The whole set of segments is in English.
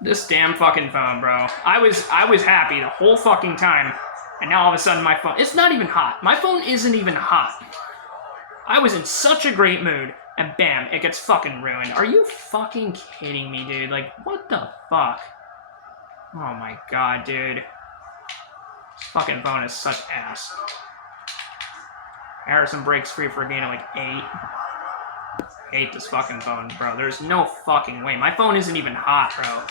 This damn fucking phone, bro. I was happy the whole fucking time, and now all of a sudden my phone... It's not even hot. My phone isn't even hot. I was in such a great mood, and bam, it gets fucking ruined. Are you fucking kidding me, dude? Like, what the fuck? Oh my god, dude. This fucking phone is such ass. Harrison breaks free for a gain of like 8. Hate this fucking phone, bro. There's no fucking way. My phone isn't even hot, bro.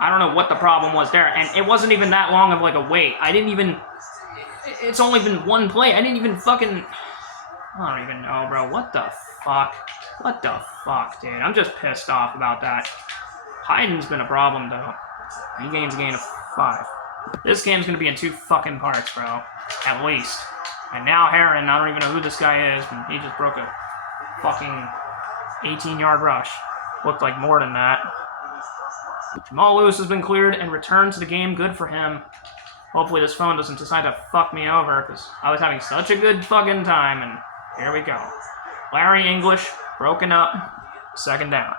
I don't know what the problem was there, and it wasn't even that long of like a wait. I didn't even... It's only been one play. I didn't even fucking... I don't even know, bro. What the fuck? What the fuck, dude? I'm just pissed off about that. Hyden's been a problem, though. He gains a gain of 5. This game's gonna be in 2 fucking parts, bro. At least. And now Heron, I don't even know who this guy is, and he just broke a fucking 18-yard rush. Looked like more than that. Jamal Lewis has been cleared and returned to the game. Good for him. Hopefully this phone doesn't decide to fuck me over, because I was having such a good fucking time, and here we go. Larry English, broken up, 2nd down.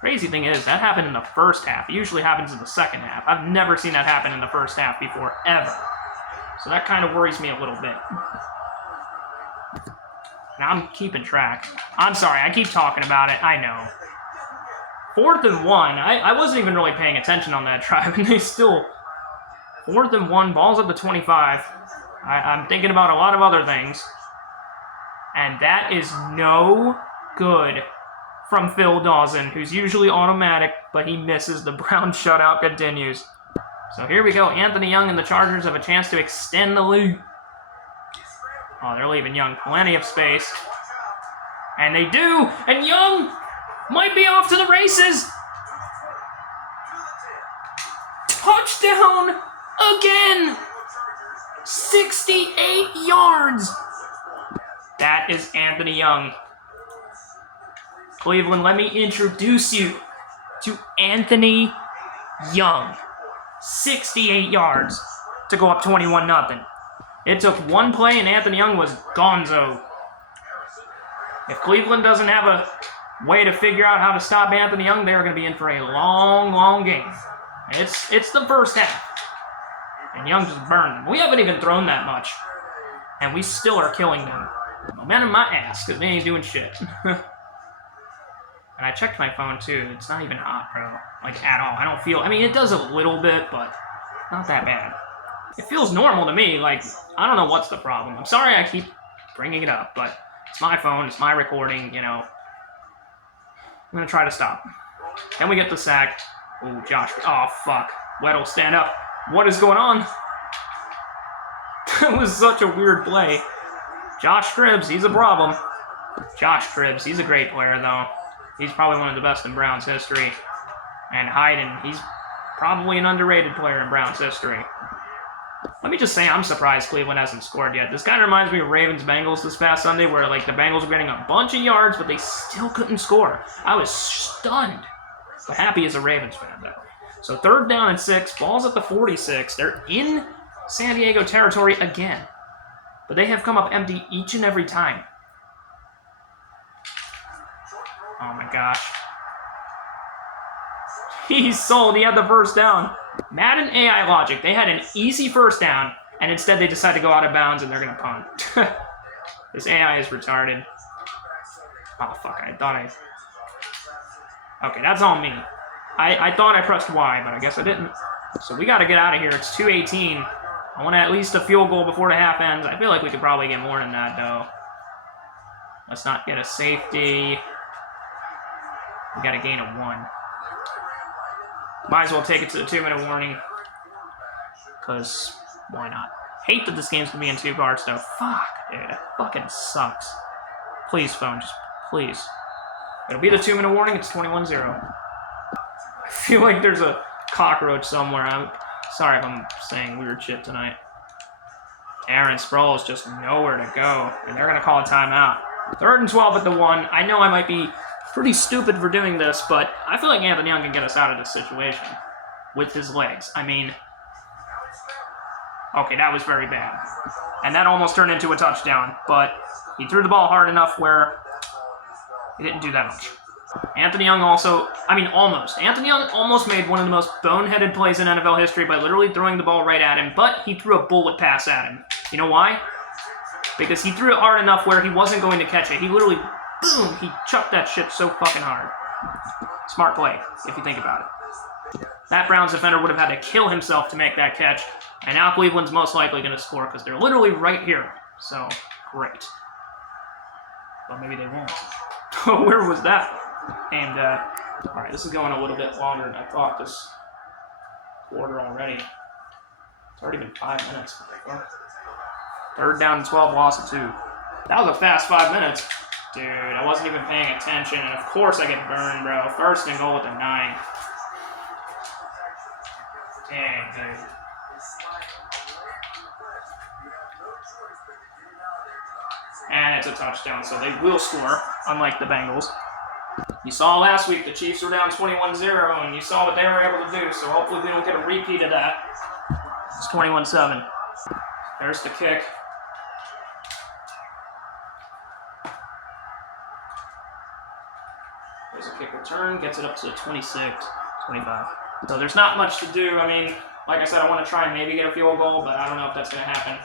Crazy thing is, that happened in the first half. It usually happens in the second half. I've never seen that happen in the first half before, ever. So that kind of worries me a little bit. Now I'm keeping track. I'm sorry, I keep talking about it, I know. 4th and 1, I wasn't even really paying attention on that drive, and they still... 4th and 1, ball's up to 25. I'm thinking about a lot of other things. And that is no good from Phil Dawson, who's usually automatic, but he misses. The Brown shutout continues. So here we go. Anthony Young and the Chargers have a chance to extend the lead. Oh, they're leaving Young plenty of space. And they do! And Young might be off to the races! Touchdown! Again! 68 yards! That is Anthony Young. Cleveland, let me introduce you to Anthony Young. 68 yards to go up 21-0. It took one play and Anthony Young was gonzo. If Cleveland doesn't have a way to figure out how to stop Anthony Young, they're going to be in for a long, long game. It's the first half. And Young just burned them. We haven't even thrown that much. And we still are killing them. Momentum my ass, because they ain't doing shit. And I checked my phone, too. It's not even hot, bro. Like, at all. I don't feel... I mean, it does a little bit, but not that bad. It feels normal to me. Like, I don't know what's the problem. I'm sorry I keep bringing it up, but it's my phone. It's my recording, you know. I'm going to try to stop. Then we get the sack. Ooh, Josh. Oh, fuck. Weddle, stand up. What is going on? That was such a weird play. Josh Cribbs, he's a problem. Josh Cribbs, he's a great player, though. He's probably one of the best in Browns history. And Hyden, he's probably an underrated player in Browns history. Let me just say, I'm surprised Cleveland hasn't scored yet. This kind of reminds me of Ravens-Bengals this past Sunday, where like the Bengals were getting a bunch of yards, but they still couldn't score. I was stunned. But happy as a Ravens fan, though. So 3rd down and 6, ball's at the 46. They're in San Diego territory again. But they have come up empty each and every time. Oh my gosh. He's sold. He had the 1st down. Madden AI logic. They had an easy 1st down, and instead they decide to go out of bounds and they're going to punt. This AI is retarded. Oh, fuck. I thought I... Okay, that's on me. I thought I pressed Y, but I guess I didn't. So we got to get out of here. It's 2:18. I want at least a field goal before the half ends. I feel like we could probably get more than that, though. Let's not get a safety. We got a gain of 1. Might as well take it to the 2-minute warning. Because, why not? Hate that this game's going to be in 2 parts, though. Fuck, dude. That fucking sucks. Please, phone. Just please. It'll be the 2-minute warning. It's 21-0. I feel like there's a cockroach somewhere. I'm sorry if I'm saying weird shit tonight. Aaron Sproles just nowhere to go. And they're going to call a timeout. 3rd and 12 at the 1. I know I might be pretty stupid for doing this, but I feel like Anthony Young can get us out of this situation with his legs. I mean, okay, that was very bad. And that almost turned into a touchdown, but he threw the ball hard enough where he didn't do that much. Anthony Young almost. Anthony Young almost made one of the most boneheaded plays in NFL history by literally throwing the ball right at him, but he threw a bullet pass at him. You know why? Because he threw it hard enough where he wasn't going to catch it. He literally, boom, he chucked that shit so fucking hard. Smart play, if you think about it. That Browns defender would have had to kill himself to make that catch, and now Cleveland's most likely going to score because they're literally right here. So, great. Well, maybe they won't. Where was that? And, alright, this is going a little bit longer than I thought this quarter already. It's already been 5 minutes. Third down and 12, loss of 2. That was a fast 5 minutes. Dude, I wasn't even paying attention, and of course I get burned, bro. First and goal with a 9. Dang, dude. And it's a touchdown, so they will score, unlike the Bengals. You saw last week the Chiefs were down 21-0, and you saw what they were able to do, so hopefully we don't get a repeat of that. It's 21-7. There's the kick. There's a kick return, gets it up to 26, 25. So there's not much to do. I mean, like I said, I want to try and maybe get a field goal, but I don't know if that's going to happen.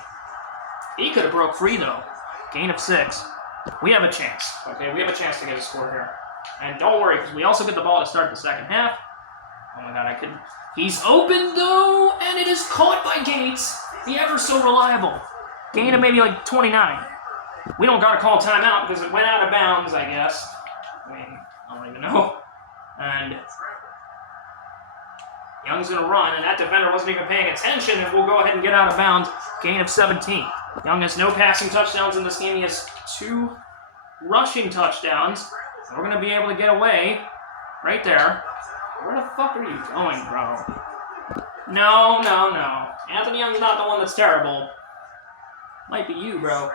He could have broke free, though. Gain of 6. We have a chance, okay? We have a chance to get a score here. And don't worry, because we also get the ball to start the second half. Oh my god, I could... He's open, though, and it is caught by Gates. The ever so reliable. Gain of maybe like 29. We don't got to call timeout because it went out of bounds, I guess. I mean, I don't even know. And Young's going to run, and that defender wasn't even paying attention, and we'll go ahead and get out of bounds. Gain of 17. Young has no passing touchdowns in this game. He has 2 rushing touchdowns. We're going to be able to get away right there. Where the fuck are you going, bro? No. Anthony Young's not the one that's terrible. Might be you, bro.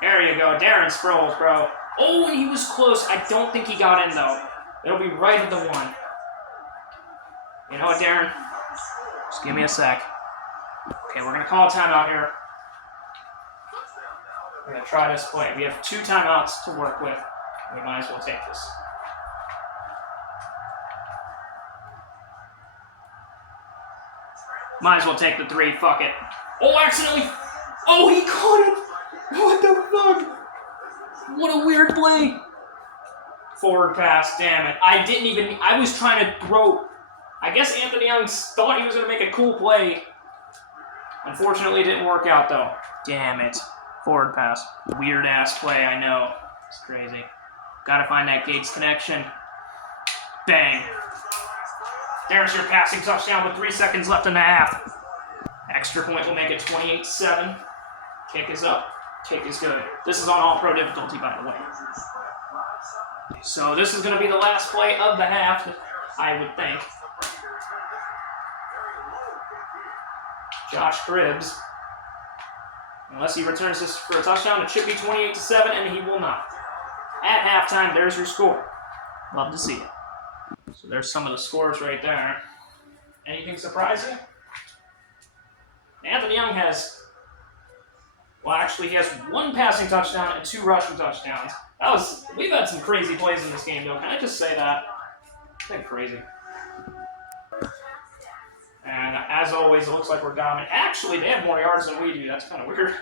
There you go. Darren Sproles, bro. Oh, and he was close. I don't think he got in, though. It'll be right at the 1. You know what, Darren? Just give me a sec. Okay, we're going to call a timeout here. We're going to try this play. We have 2 timeouts to work with. We might as well take this. Might as well take the 3. Fuck it. Oh, accidentally. Oh, he caught it. What the fuck? What a weird play. Forward pass. Damn it. I was trying to throw. I guess Anthony Young thought he was going to make a cool play. Unfortunately, it didn't work out, though. Damn it. Forward pass. Weird-ass play, I know. It's crazy. Gotta find that Gates connection. Bang. There's your passing touchdown with 3 seconds left in the half. Extra point will make it 28-7. Kick is up. Kick is good. This is on all-pro difficulty, by the way. So this is going to be the last play of the half, I would think. Josh Cribbs. Unless he returns this for a touchdown, it should be 28-7, and he will not. At halftime, there's your score. Love to see it. So there's some of the scores right there. Anything surprise you? Anthony Young has... Well, actually, he has 1 passing touchdown and 2 rushing touchdowns. We've had some crazy plays in this game, though. Can I just say that? It's been crazy. And as always, it looks like we're dominant. Actually, they have more yards than we do. That's kind of weird.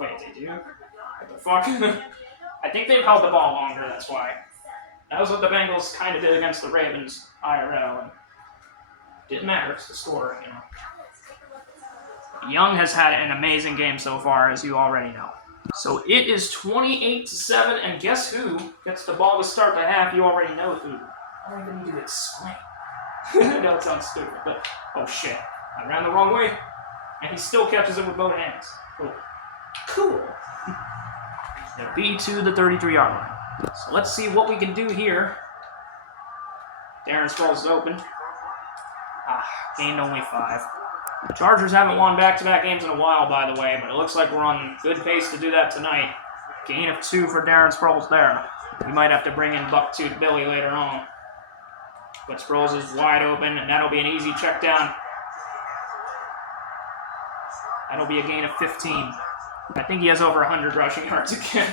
Wait, they do? What the fuck? I think they've held the ball longer, that's why. That was what the Bengals kind of did against the Ravens IRL. And didn't matter, it's the score, you know. Young has had an amazing game so far, as you already know. So it is 28-7, and guess who gets the ball to start the half? You already know who. I don't even need to explain. I know it sounds stupid, but oh shit. I ran the wrong way, and he still catches it with both hands. Cool. It'll be to the 33-yard line. So let's see what we can do here. Darren Sproles is open. Gained only 5. The Chargers haven't won back-to-back games in a while, by the way, but it looks like we're on good pace to do that tonight. Gain of 2 for Darren Sproles there. We might have to bring in Bucktooth Billy later on. But Sproles is wide open, and that'll be an easy check down. That'll be a gain of 15. I think he has over 100 rushing yards again.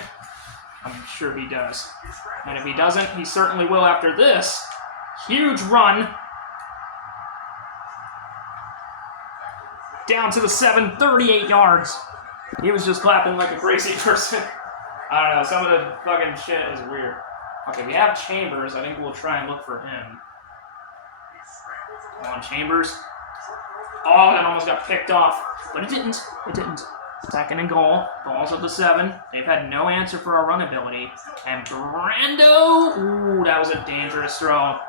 I'm sure he does. And if he doesn't, he certainly will after this. Huge run. Down to the 7, 38 yards. He was just clapping like a crazy person. I don't know, some of the fucking shit is weird. Okay, we have Chambers. I think we'll try and look for him. Come on, Chambers. Oh, that almost got picked off. But it didn't. It didn't. 2nd and goal. Ball's at the 7. They've had no answer for our run ability. And Brando! Ooh, that was a dangerous throw.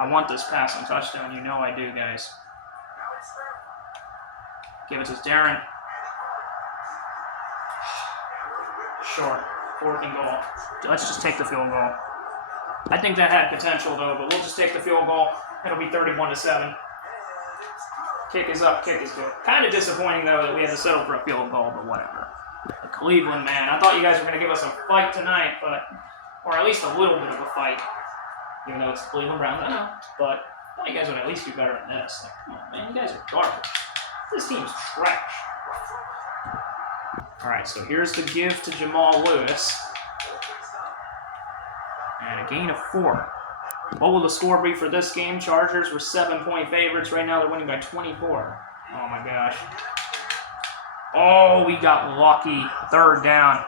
I want this passing touchdown. You know I do, guys. Give it to Darren. Short. 4th and goal. Let's just take the field goal. I think that had potential, though, but we'll just take the field goal. It'll be 31-7. Kick is up, kick is good. Kind of disappointing, though, that we had to settle for a field goal, but whatever. The Cleveland, man. I thought you guys were going to give us a fight tonight, but... Or at least a little bit of a fight. Even though it's the Cleveland Browns, I know. But I thought you guys would at least do better than this. Like, come on, man. You guys are garbage. This team's trash. Alright, so here's the give to Jamal Lewis. And a gain of 4. What will the score be for this game? Chargers were 7-point favorites. Right now they're winning by 24. Oh my gosh. Oh, we got lucky. 3rd down.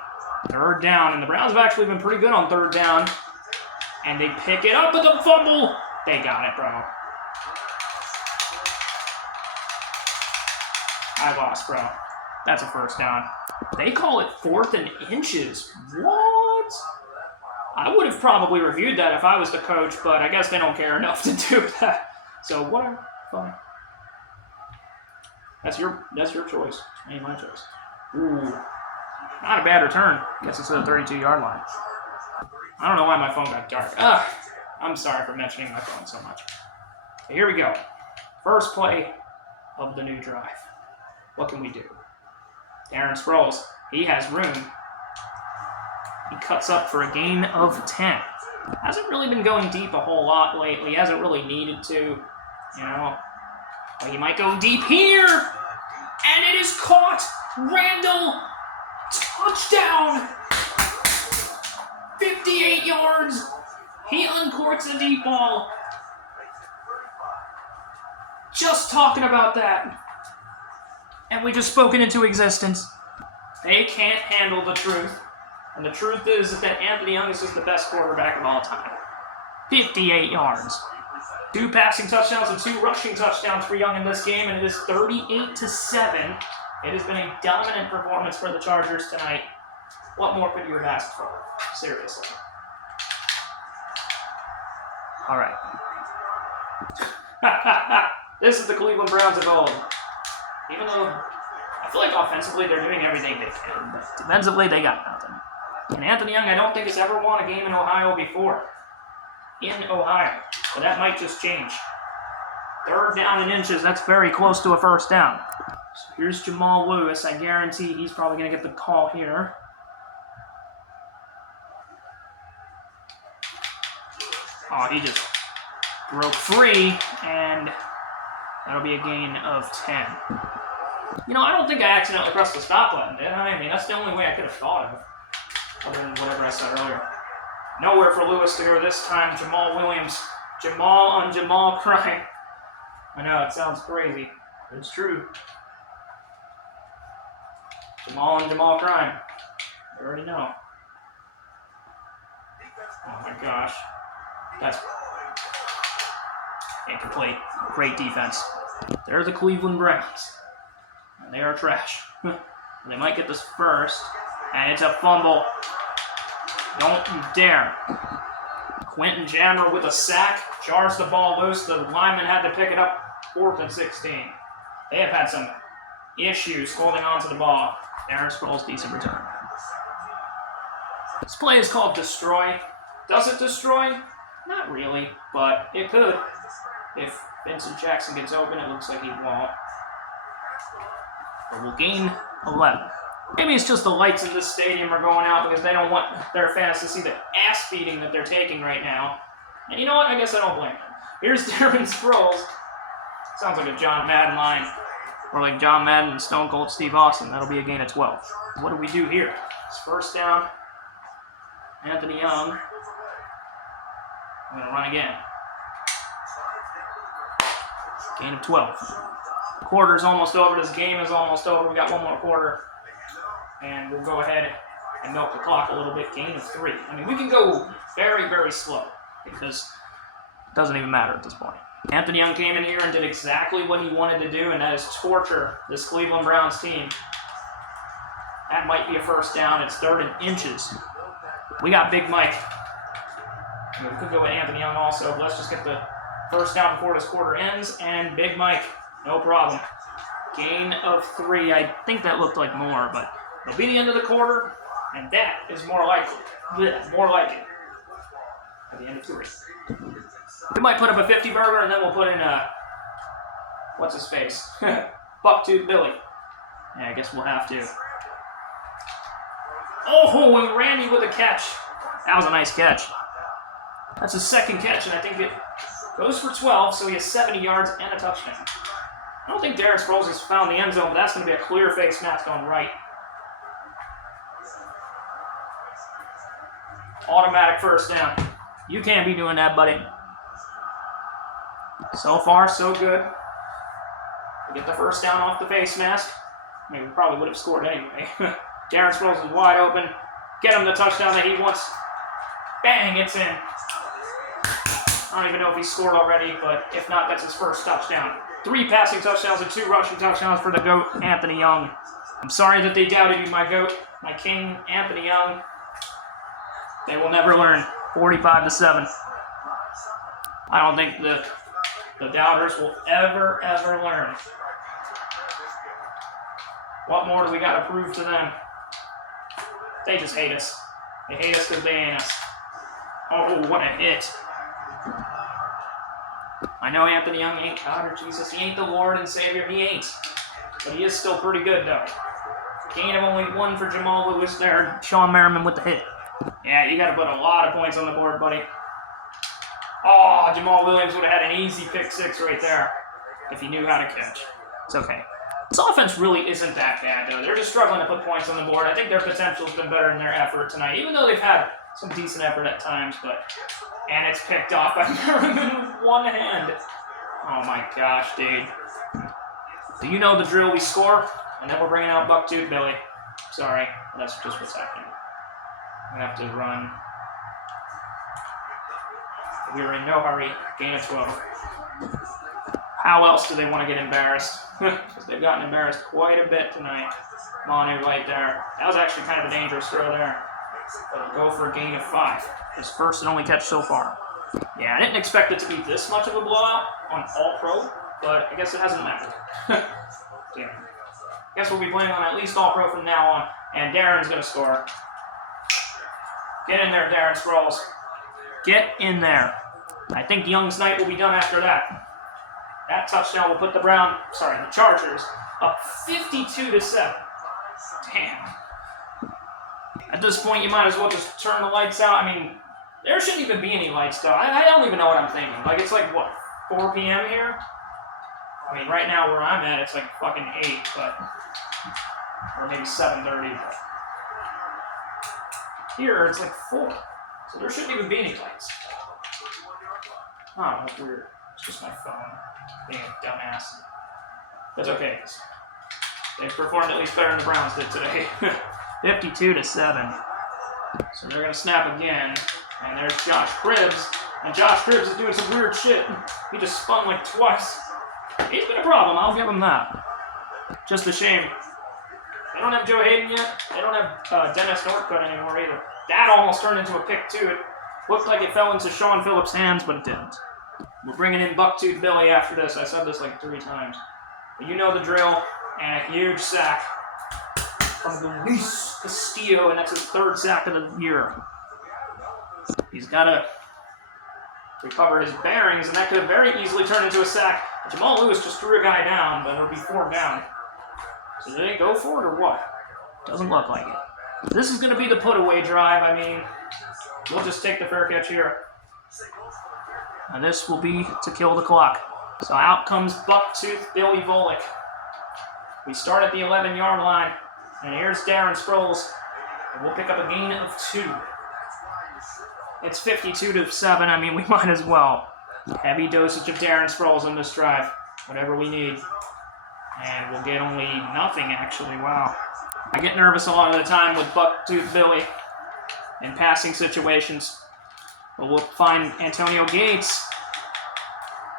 3rd down. And the Browns have actually been pretty good on 3rd down. And they pick it up with a fumble. They got it, bro. I lost, bro. That's a 1st down. They call it 4th and inches. What? I would have probably reviewed that if I was the coach, but I guess they don't care enough to do that. So whatever, fine. That's your choice. Ain't my choice. Ooh, not a bad return. Gets us to the 32-yard line. I don't know why my phone got dark. I'm sorry for mentioning my phone so much. Okay, here we go. First play of the new drive. What can we do? Darren Sproles, he has room. He cuts up for a gain of 10. Hasn't really been going deep a whole lot lately. Hasn't really needed to, you know. Well, he might go deep here. And it is caught. Randall, touchdown. 58 yards. He uncorks a deep ball. Just talking about that. And we just spoke it into existence. They can't handle the truth. And the truth is that Anthony Young is just the best quarterback of all time. 58 yards. 2 passing touchdowns and 2 rushing touchdowns for Young in this game, and it is 38-7. It has been a dominant performance for the Chargers tonight. What more could you have asked for? Seriously. All right. This is the Cleveland Browns of old. Even though I feel like offensively they're doing everything they can, but defensively they got nothing. And Anthony Young, I don't think has ever won a game in Ohio before. In Ohio. But that might just change. 3rd down and inches, that's very close to a 1st down. So here's Jamal Lewis. I guarantee he's probably going to get the call here. Oh, he just broke free, and that'll be a gain of 10. You know, I don't think I accidentally pressed the stop button, did I? I mean, that's the only way I could have thought of. Other than whatever I said earlier. Nowhere for Lewis to go this time. Jamal Williams. Jamal on Jamal crime. I know, it sounds crazy. But it's true. Jamal on Jamal crime. You already know. Oh my gosh. That's incomplete. Great defense. They're the Cleveland Browns. And they are trash. They might get this first. And it's a fumble. Don't you dare. Quentin Jammer with a sack. Jars the ball loose. The lineman had to pick it up. 4th and 16. They have had some issues holding on to the ball. Darren Sproles, decent return. This play is called Destroy. Does it destroy? Not really, but it could. If Vincent Jackson gets open, it looks like he won't. But we'll gain 11. Maybe it's just the lights in this stadium are going out because they don't want their fans to see the ass beating that they're taking right now. And you know what? I guess I don't blame them. Here's Darren Sproles. Sounds like a John Madden line. Or like John Madden and Stone Cold Steve Austin. That'll be a gain of 12. What do we do here? It's 1st down. Anthony Young. I'm going to run again. Gain of 12. Quarter's almost over. This game is almost over. We got one more quarter. And we'll go ahead and milk the clock a little bit. Gain of 3. I mean, we can go very, very slow because it doesn't even matter at this point. Anthony Young came in here and did exactly what he wanted to do, and that is torture this Cleveland Browns team. That might be a first down. It's 3rd and inches. We got Big Mike. We could go with Anthony Young also, but let's just get the first down before this quarter ends, and Big Mike, no problem. Gain of 3. I think that looked like more, but it'll be the end of the quarter, and that is more likely. More like it. At the end of 3. We might put up a 50 burger, and then we'll put in what's his face? Bucktooth Billy. Yeah, I guess we'll have to. Oh, and Randy with a catch. That was a nice catch. That's his 2nd catch, and I think it goes for 12, so he has 70 yards and a touchdown. I don't think Darren Sproles has found the end zone, but that's going to be a clear face mask going right. Automatic first down. You can't be doing that, buddy. So far, so good. We get the first down off the face mask. I mean, we probably would have scored anyway. Darren Sproles is wide open. Get him the touchdown that he wants. Bang, it's in. I don't even know if he scored already, but if not, that's his first touchdown. 3 passing touchdowns and 2 rushing touchdowns for the GOAT, Anthony Young. I'm sorry that they doubted you, my GOAT, my king, Anthony Young. They will never learn. 45-7. I don't think the doubters will ever learn. What more do we got to prove to them? They just hate us. They hate us because they ain't us. Oh, what a hit. I know Anthony Young ain't God or Jesus. He ain't the Lord and Savior. He ain't. But he is still pretty good, though. Gain of only 1 for Jamal Lewis there. Sean Merriman with the hit. Yeah, you got to put a lot of points on the board, buddy. Oh, Jamal Williams would have had an easy pick 6 right there if he knew how to catch. It's okay. This offense really isn't that bad, though. They're just struggling to put points on the board. I think their potential's been better in their effort tonight, even though they've had some decent effort at times, and it's picked off by Merriman with 1 hand. Oh my gosh, dude. So you know the drill. We score, and then we're bringing out Bucktooth Billy. Sorry, that's just what's happening. I'm going to have to run. We are in no hurry. Gain of 12. How else do they want to get embarrassed? Because they've gotten embarrassed quite a bit tonight. Manu right there. That was actually kind of a dangerous throw there. But we'll go for a gain of 5. His first and only catch so far. Yeah, I didn't expect it to be this much of a blowout on All-Pro, but I guess it hasn't mattered. Yeah. I guess we'll be playing on at least All-Pro from now on, and Darren's going to score. Get in there, Darren Sproles. Get in there. I think Young's night will be done after that. That touchdown will put the Chargers up 52-7. Damn. At this point, you might as well just turn the lights out. I mean, there shouldn't even be any lights, though. I don't even know what I'm thinking. Like, it's like, what, 4 p.m. here? I mean, right now where I'm at, it's like fucking 8, but... Or maybe 7:30, but... Here, it's like 4. So there shouldn't even be any lights. Oh, that's weird. It's just my phone being a dumbass. That's okay. They've performed at least better than the Browns did today. 52-7. So they're going to snap again. And there's Josh Cribbs. And Josh Cribbs is doing some weird shit. He just spun like twice. He's been a problem. I'll give him that. Just a shame. They don't have Joe Hayden yet. They don't have Dennis Northcutt anymore either. That almost turned into a pick, too. It looked like it fell into Sean Phillips' hands, but it didn't. We're bringing in Bucktooth Billy after this. I said this like 3 times. But you know the drill. And a huge sack from Luis Castillo, and that's his 3rd sack of the year. He's got to recover his bearings, and that could have very easily turned into a sack. Jamal Lewis just threw a guy down, but it'll be 4 down. So did they go for it or what? Doesn't look like it. This is going to be the put-away drive. I mean, we'll just take the fair catch here. And this will be to kill the clock. So out comes Bucktooth Billy Volek. We start at the 11-yard line. And here's Darren Sproles. And we'll pick up a gain of 2. It's 52-7. I mean, we might as well. Heavy dosage of Darren Sproles in this drive. Whatever we need. And we'll get only nothing, actually. Wow. I get nervous a lot of the time with Bucktooth Billy in passing situations. But we'll find Antonio Gates.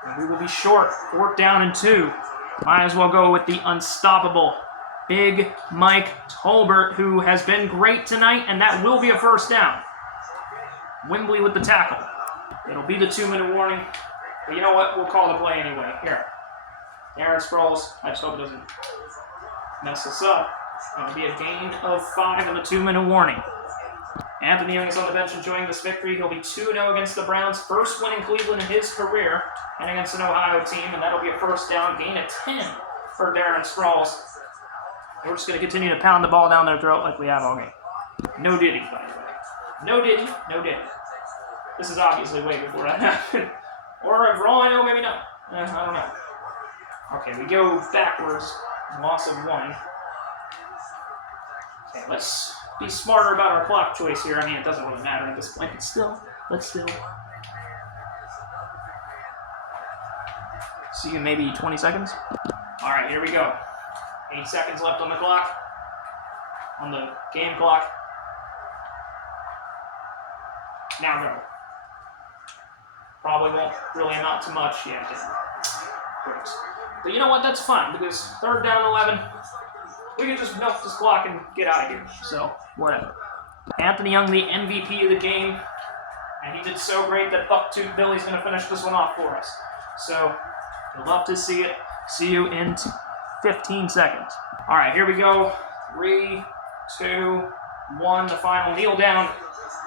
And we will be short. 4th down and 2. Might as well go with the unstoppable Big Mike Tolbert, who has been great tonight, and that will be a first down. Wembley with the tackle. It'll be the 2-minute warning. But you know what? We'll call the play anyway. Here. Darren Sproles. I just hope it doesn't mess us up. It'll be a gain of 5 and a 2-minute warning. Anthony Young is on the bench enjoying this victory. He'll be 2-0 against the Browns. First win in Cleveland in his career. And against an Ohio team. And that'll be a first down. Gain of 10 for Darren Sproles. We're just going to continue to pound the ball down their throat like we have all game. No Diddy, by the way. No Diddy, no Diddy. This is obviously way before that happened. Or for all I know, maybe not. I don't know. Okay, we go backwards. Loss of 1. Okay, let's be smarter about our clock choice here. I mean, it doesn't really matter at this point. But still. See you in maybe 20 seconds. All right, here we go. 8 seconds left on the clock. On the game clock. Now go. Probably won't really amount to much. Yeah, it didn't. Great. But you know what? That's fine, because 3rd down 11, we can just milk this clock and get out of here. So, whatever. Anthony Young, the MVP of the game. And he did so great that Bucktooth Billy's going to finish this one off for us. So, you'll love to see it. See you in 15 seconds. All right, here we go. 3, 2, 1. The final kneel down.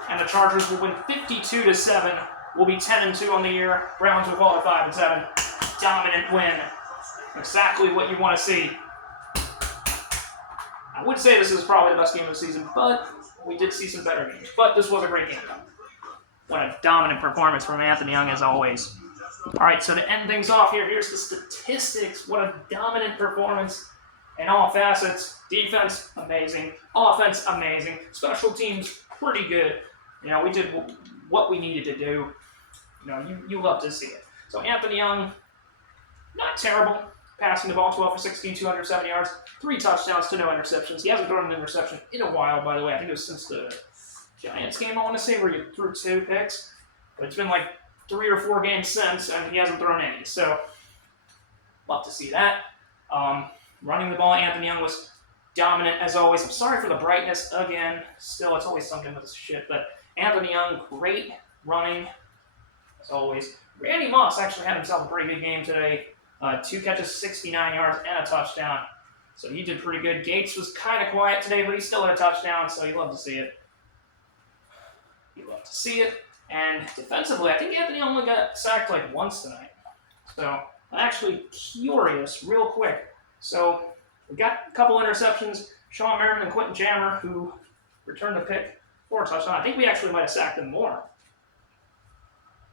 And the Chargers will win 52-7. We'll be 10-2 on the year. Browns will fall at 5-7. Dominant win. Exactly what you want to see. I would say this is probably the best game of the season, but we did see some better games. But this was a great game. What a dominant performance from Anthony Young, as always. All right, so to end things off here, here's the statistics. What a dominant performance in all facets. Defense, amazing. Offense, amazing. Special teams, pretty good. You know, we did what we needed to do. You know, you love to see it. So Anthony Young, not terrible. Passing the ball 12 for 16, 207 yards, 3 touchdowns to no interceptions. He hasn't thrown an interception in a while, by the way. I think it was since the Giants game, I want to say, where he threw 2 picks. But it's been like 3 or 4 games since, and he hasn't thrown any. So, love to see that. Running the ball, Anthony Young was dominant as always. I'm sorry for the brightness again. Still, it's always something with this shit. But Anthony Young, great running as always. Randy Moss actually had himself a pretty good game today. 2 catches, 69 yards, and a touchdown. So he did pretty good. Gates was kind of quiet today, but he still had a touchdown, so you love to see it. And defensively, I think Anthony only got sacked like once tonight. So I'm actually curious, real quick. So we got a couple interceptions. Sean Merriman and Quentin Jammer, who returned the pick for a touchdown. I think we actually might have sacked them more.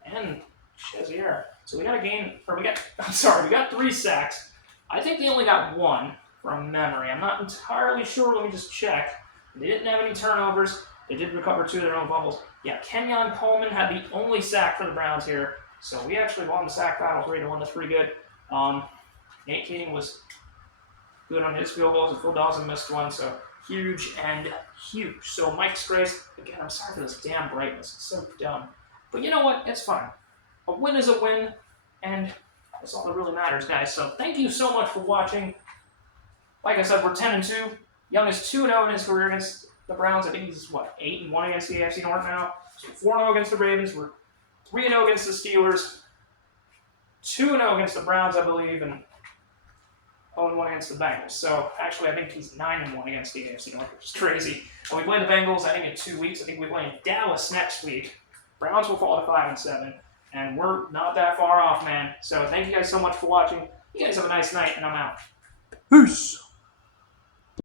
And Shazier. So we got we got 3 sacks. I think they only got 1 from memory. I'm not entirely sure. Let me just check. They didn't have any turnovers. They did recover 2 of their own fumbles. Yeah, Kenyon Coleman had the only sack for the Browns here. So we actually won the sack battle 3-1. That's pretty good. Nate Keating was good on his field goals, and Phil Dawson missed 1. So huge and huge. So Mike's Grace, again, I'm sorry for this damn brightness. It's so dumb. But you know what? It's fine. A win is a win, and that's all that really matters, guys. So thank you so much for watching. Like I said, we're 10-2. Young is 2-0 in his career against the Browns. I think he's, 8-1 against the AFC North now. So 4-0 against the Ravens. We're 3-0 against the Steelers. 2-0 against the Browns, I believe, and 0-1 against the Bengals. So actually, I think he's 9-1 against the AFC North, which is crazy. And we play the Bengals, I think, in 2 weeks. I think we play Dallas next week. Browns will fall to 5-7. And we're not that far off, man. So thank you guys so much for watching. You guys have a nice night, and I'm out. Peace.